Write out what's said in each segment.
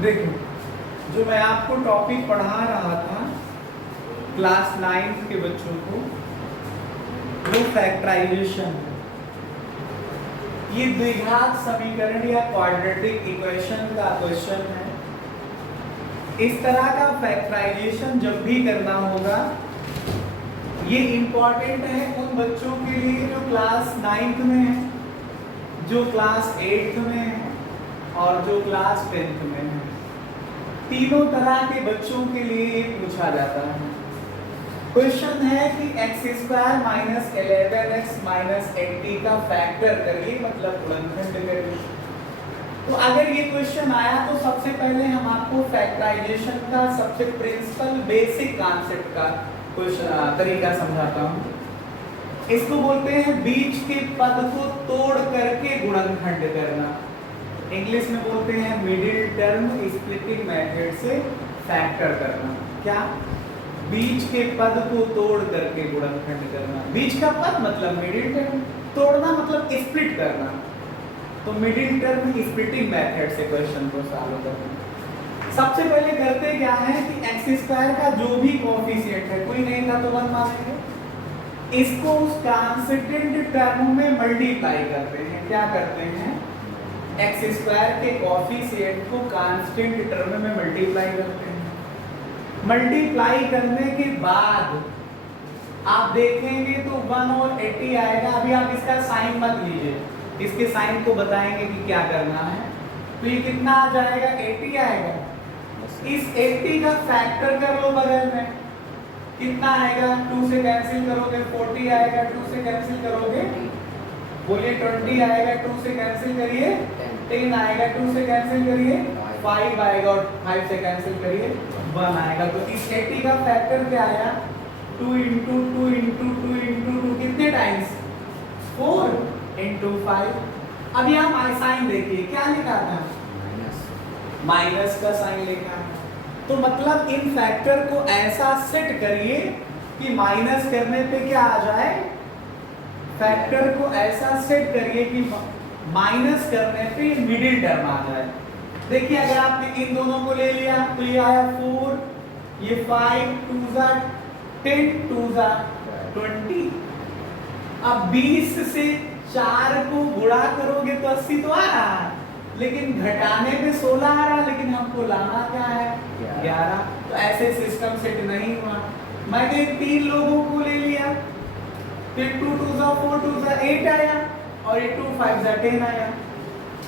देखो, जो मैं आपको टॉपिक पढ़ा रहा था क्लास 9 के बच्चों को, वो फैक्टराइजेशन है। ये द्विघात समीकरण या क्वाड्रेटिक इक्वेशन का क्वेश्चन है। इस तरह का फैक्टराइजेशन जब भी करना होगा, ये इंपॉर्टेंट है उन बच्चों के लिए जो क्लास 9th में है, जो क्लास 8th में है और जो क्लास 10th में है। तीनों तरह के बच्चों के लिए ये पूछा जाता है। क्वेश्चन है कि x² माइनस 11x माइनस 80 का फैक्टर करिए, मतलब गुणनखंड करिए। तो अगर ये क्वेश्चन आया तो सबसे पहले हम आपको फैक्टराइजेशन का सबसे प्रिंसिपल बेसिक कॉन्सेप्ट का क्वेश्चन तरीका समझाता हूँ। इसको बोलते हैं बीच के पद को तोड़ करके गुणनखंड करना। इंग्लिश में बोलते हैं मिडिल टर्म स्प्लिटिंग मेथड से फैक्टर करना। क्या? बीच के पद को तोड़ करके गुणनखंड करना। बीच का पद मतलब मिडिल टर्म, तोड़ना मतलब स्प्लिट करना। तो मिडिल टर्म स्प्लिटिंग मेथड से क्वेश्चन को सॉल्व करना। सबसे पहले करते क्या है कि x² का जो भी कोएफिशिएंट है, कोई नहीं था तो 1 मानेंगे, इसको उस कांस्टेंट टर्म में मल्टीप्लाई करते हैं। क्या करते हैं? x² के कोएफिशिएंट को कांस्टेंट टर्म में मल्टीप्लाई करते हैं। मल्टीप्लाई करने के बाद आप देखेंगे तो 1 और 80 आएगा। अभी आप इसका साइन मत लीजिए, इसके साइन को बताएंगे कि क्या करना है। तो ये कितना आ जाएगा? 80 आएगा। इस 80 का फैक्टर कर लो बगल में, कितना आएगा? 2 से कैंसिल करोगे 40 आएगा, 2 से कैंसिल करोगे बोलिए 20 आएगा, 2 से कैंसिल करिए 10 आएगा, 2 से कैंसिल करिए 5 आएगा और 5 से कैंसिल करिए 1 आएगा। तो इस 80 का फैक्टर क्या आया? 2 इंटू 2 इंटू 2 इंटू 2 कितने टाइम्स? 4 इंटू 5। अब यहाँ साइन देखिए, क्या लिखा था? माइनस का साइन लिखा है। तो मतलब इन फैक्टर को ऐसा सेट करिए कि माइनस करने पे क्या आ जाए? फैक्टर को ऐसा सेट करिए कि माइनस करने पे मिडिल टर्म आ जाए। देखिए, अगर आपने इन दोनों को ले लिया तो ये आया 4, ये 5, 2 जा 10, 2 जा 20। अब 20 से 4 को गुणा करोगे तो 80 तो आ रहा है, लेकिन घटाने पे 16 आ रहा, लेकिन हमको लाना क्या है? 11। तो ऐसे सिस्टम सेट नहीं हुआ। मैंने 3 लोगों को ले लिया, फिर 2 2 जा 4, 2 जा 8 आया और ये 2 5 जा 10 आया।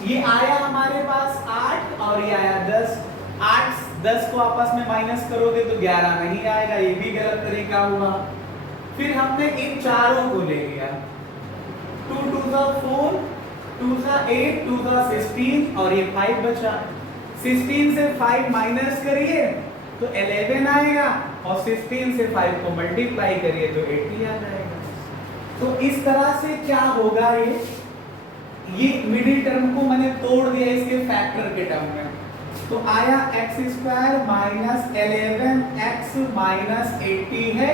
ये आया हमारे पास 8 और ये आया 10। 8 10 को आपस में माइनस करोगे तो 11 नहीं आएगा, ये भी गलत तरीका हुआ। फिर हमने इन चारों को ले लिया, 2 2 जा 4, 2 जा 8, 2 जा 16 और ये 5 बचा। 16 से 5 माइनस करिए तो 11 आएगा और 16 से 5 को मल्टीप्लाई करिए तो 80 आ जाएगा। तो इस तरह से क्या होगा? ये मिडिल टर्म को मैंने तोड़ दिया इसके फैक्टर के टर्म में। तो आया x² माइनस 11x माइनस 80 है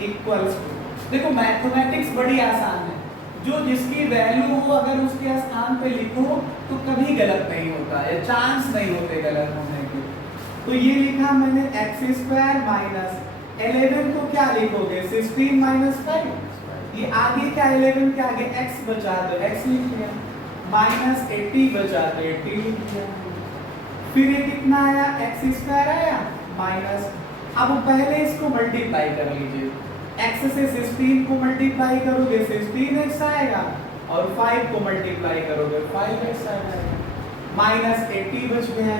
इक्वल्स टू। देखो, मैथमेटिक्स बड़ी आसान है, जो जिसकी वैल्यू हो अगर उसके स्थान पे लिखो तो कभी गलत नहीं होता है, चांस नहीं होते गलत होने के। तो ये लिखा मैंने x² माइनस 11 को क्या लिखोगे? 16 माइनस 5। ये आगे क्या 11 के आगे x बचा दो, x लिख लिया, माइनस 80 बचा दो 80 लिख लिया। फिर ये कितना आया? x² आया माइनस। अब पहले इसको मल्टीप्लाई कर लीजिए, x से 16 को मल्टीप्लाई करोगे 16x आएगा और 5 को मल्टीप्लाई करोगे 5x आएगा, माइनस 80 बच गया।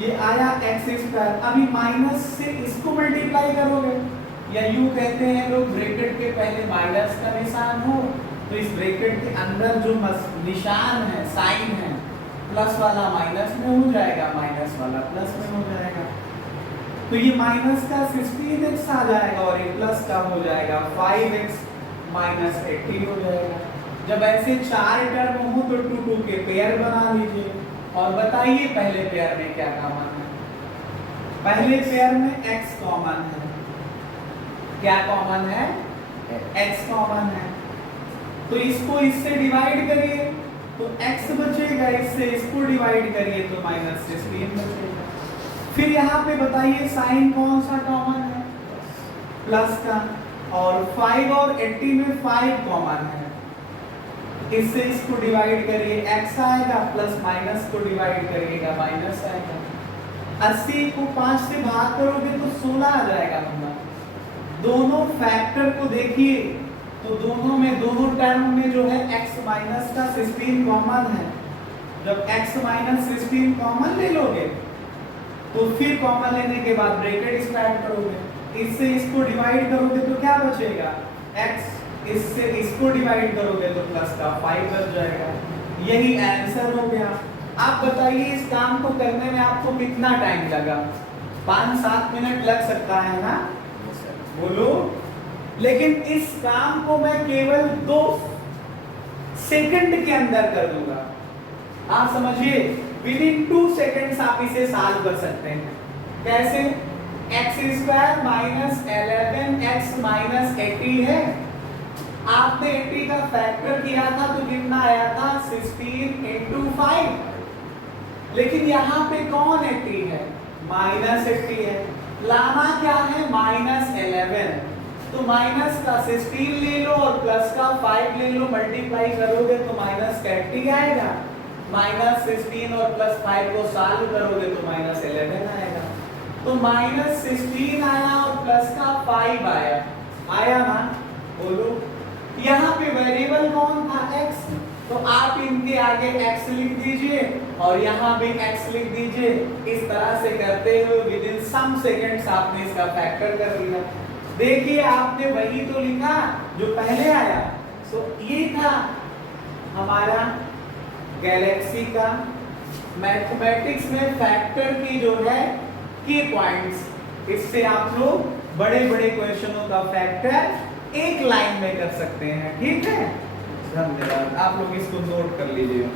ये आया x²। अभी माइनस से इसको मल्टीप्लाई करोगे, या यूं कहते हैं लोग ब्रैकेट के पहले माइनस का निशान हो तो इस ब्रैकेट के अंदर जो निशान है, साइन है, प्लस वाला माइनस में हो जाएगा, माइनस वाला प्लस में हो जाएगा। तो ये माइनस का 16x आ जाएगा और ये प्लस का हो जाएगा 5x माइनस 80 हो जाएगा। जब ऐसे 4 टर्म हो तो 2 2 के पेयर बना लीजिए और बताइए पहले पेयर में क्या कॉमन है? पहले पेयर में x कॉमन है। क्या कॉमन है? x कॉमन है। तो इसको इससे डिवाइड करिए तो x बचेगा, इससे इसको डिवाइड करिए तो -16 बचेगा। फिर यहाँ पे बताइए साइन कौन सा कॉमन है, प्लस का, और 5 और 80 में 5 कॉमन है, इससे इसको डिवाइड करिए x आएगा, प्लस माइनस को डिवाइड करिएगा माइनस आएगा। 80 को 5 से भाग करोगे तो 16 आ जाएगा नंबर। दोनों फैक्टर को देखिए तो दोनों में, दोनों टर्म में जो है x माइनस का 16 कॉमन है। जब x माइनस 16 कॉमन ले लोगे तो फिर कॉमन लेने के बाद ब्रैकेट स्टार्ट करोगे, इससे इसको डिवाइड करोगे तो क्या बचेगा x, इससे इसको डिवाइड करोगे तो प्लस का 5 बच जाएगा। यही आंसर हो गया। आप बताइए इस काम को करने में आपको कितना टाइम लगा? 5-7 मिनट लग सकता है ना, बोलो। लेकिन इस काम को मैं केवल 2 सेकंड के अंदर कर दूंगा। आप समझिए, विद इन 2 सेकंड्स आप इसे सॉल्व कर सकते हैं। कैसे? x² माइनस 11x माइनस 80 है, आपने 80 का फैक्टर किया था तो कितना आया था 16 into 5। लेकिन यहाँ पे कौन 80 है? -80 है। लाना क्या है? -11। तो माइनस का 16 ले लो और प्लस का 5 ले लो, मल्टीप्लाई करोगे तो -80 आएगा। -16 और प्लस 5 को सॉल्व करोगे तो -11 आएगा। तो -16 आया और प्लस का 5 आया, आया ना, बोलो। यहाँ पे वेरिएबल कौन था? x। तो आप इनके आगे x लिख दीजिए और यहाँ भी x लिख दीजिए। इस तरह से करते हुए विद इन सम सेकंड्स आपने इसका फैक्टर कर लिया। देखिए आपने वही तो लिखा जो पहले आया। सो ये था हमारा गैलेक्सी का मैथमेटिक्स में फैक्टर की जो है की पॉइंट्स। इससे आप लोग बड़े बड़े क्वेश्चनों का फैक्टर एक लाइन में कर सकते हैं। ठीक है, धन्यवाद। आप लोग इसको नोट कर लीजिए।